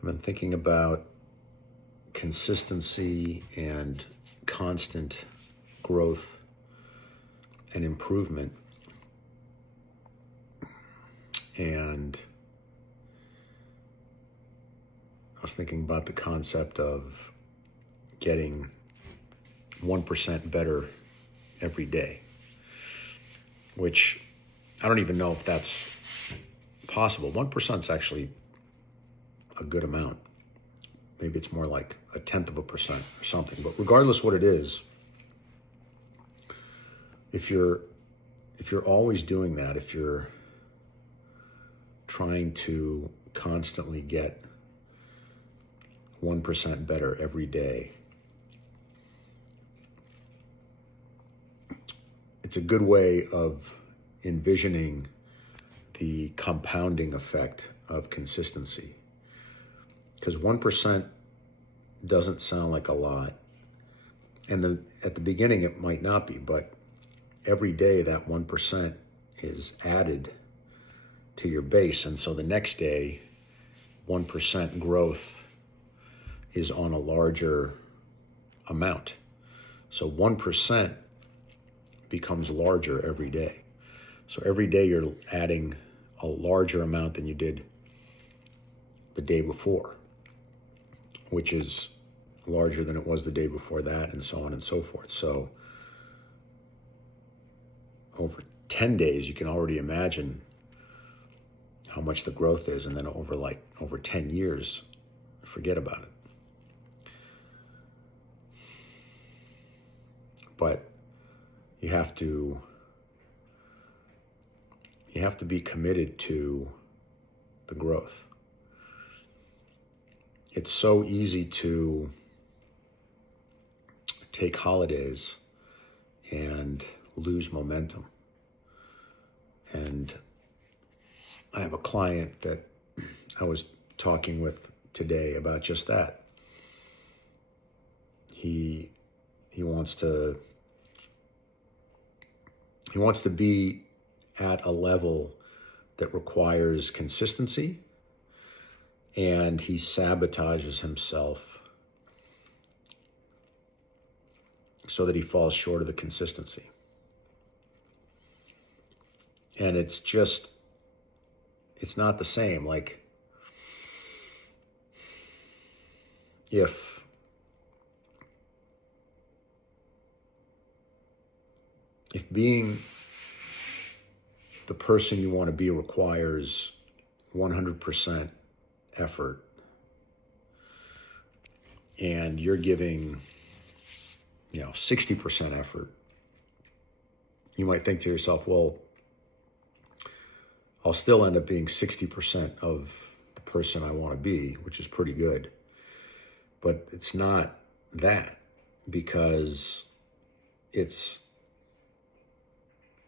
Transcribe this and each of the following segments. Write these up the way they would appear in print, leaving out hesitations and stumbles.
I've been thinking about consistency and constant growth and improvement. And I was thinking about the concept of getting 1% better every day, which I don't even know if that's possible. 1% is actually a good amount. Maybe it's more like 0.1% or something. But regardless what it is, if you're always doing that, if you're trying to constantly get 1% better every day, it's a good way of envisioning the compounding effect of consistency. Because 1% doesn't sound like a lot. And at the beginning it might not be, but every day that 1% is added to your base. And so the next day, 1% growth is on a larger amount. So 1% becomes larger every day. So every day you're adding a larger amount than you did the day before, which is larger than it was the day before that, and so on and so forth. So over 10 days, you can already imagine how much the growth is, and then over 10 years, forget about it. But you have to be committed to the growth. It's so easy to take holidays and lose momentum. And I have a client that I was talking with today about just that. He wants to be at a level that requires consistency, and he sabotages himself so that he falls short of the consistency. And it's not the same. Like, if being the person you want to be requires 100% effort, and you're giving 60% effort, you might think to yourself, well, I'll still end up being 60% of the person I want to be, which is pretty good. But it's not that, because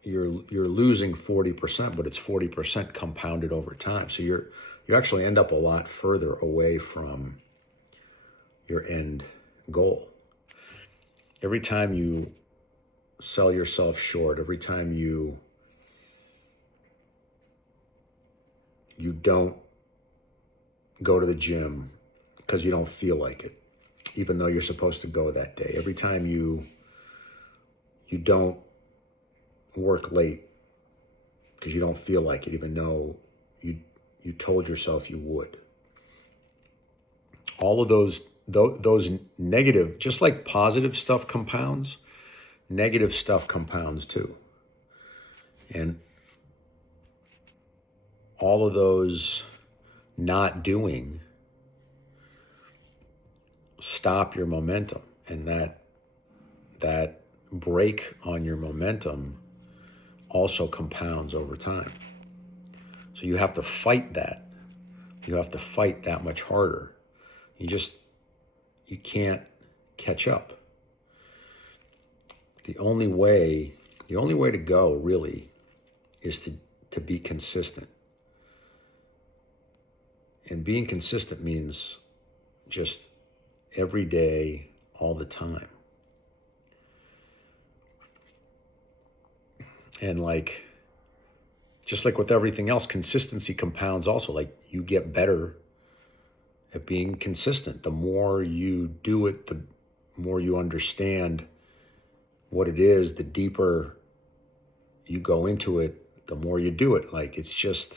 you're losing 40%, but it's 40% compounded over time. So you actually end up a lot further away from your end goal. Every time you sell yourself short, every time you don't go to the gym because you don't feel like it, even though you're supposed to go that day, every time you don't work late because you don't feel like it, even though you told yourself you would. All of those negative, just like positive stuff compounds, negative stuff compounds too. And all of those not doing stop your momentum, and that break on your momentum also compounds over time. So you have to fight that. You have to fight that much harder. You can't catch up. The only way to go really is to be consistent. And being consistent means just every day, all the time. And just like with everything else, consistency compounds also. Like, you get better at being consistent. The more you do it, the more you understand what it is, the deeper you go into it, the more you do it. Like, it's just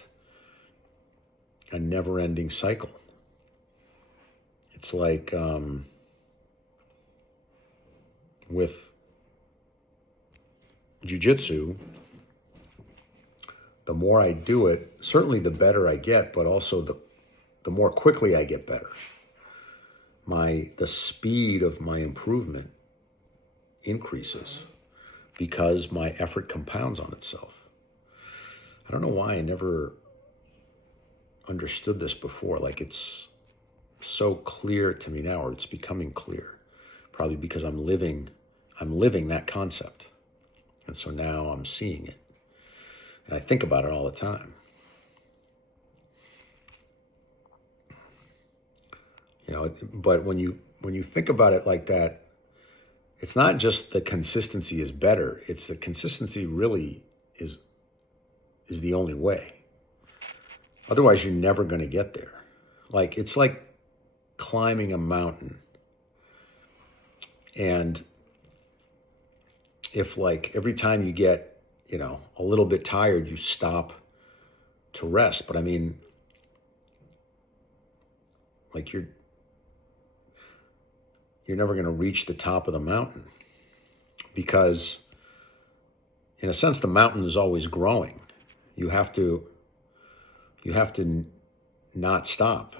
a never-ending cycle. It's like with jiu-jitsu, the more I do it, certainly the better I get, but also the more quickly I get better. The speed of my improvement increases because my effort compounds on itself. I don't know why I never understood this before. Like, it's so clear to me now, or it's becoming clear, probably because I'm living that concept. And so now I'm seeing it. And I think about it all the time. But when you think about it like that, it's not just the consistency is better. It's the consistency really is the only way. Otherwise, you're never going to get there. Like, it's like climbing a mountain. And if, like, every time you get, a little bit tired, you stop to rest. But I mean, like, you're never going to reach the top of the mountain, because in a sense, the mountain is always growing. You have to not stop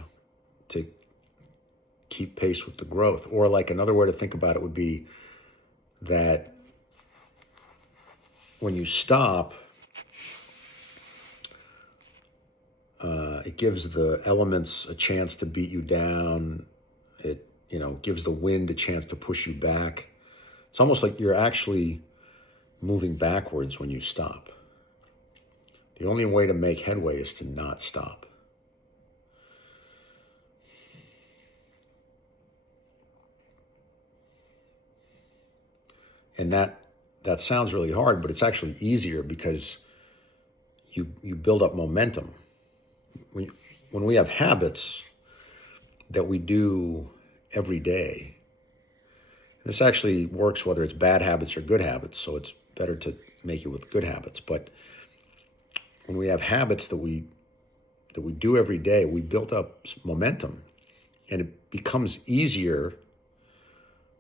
to keep pace with the growth. Or, like, another way to think about it would be that when you stop, it gives the elements a chance to beat you down. It, gives the wind a chance to push you back. It's almost like you're actually moving backwards when you stop. The only way to make headway is to not stop. And that sounds really hard, but it's actually easier because you build up momentum. When we have habits that we do every day, this actually works whether it's bad habits or good habits, so it's better to make it with good habits. But when we have habits that we do every day, we build up momentum, and it becomes easier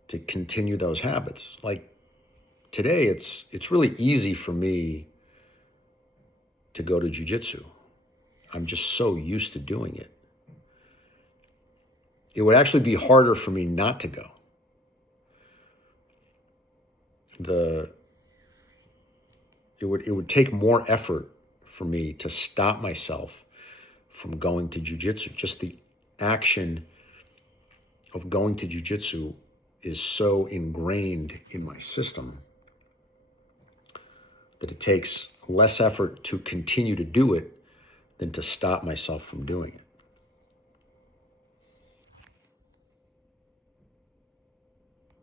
to continue those habits. Like, today, it's really easy for me to go to jiu-jitsu. I'm just so used to doing it. It would actually be harder for me not to go. It would take more effort for me to stop myself from going to jiu-jitsu. Just the action of going to jiu-jitsu is so ingrained in my system that it takes less effort to continue to do it than to stop myself from doing it.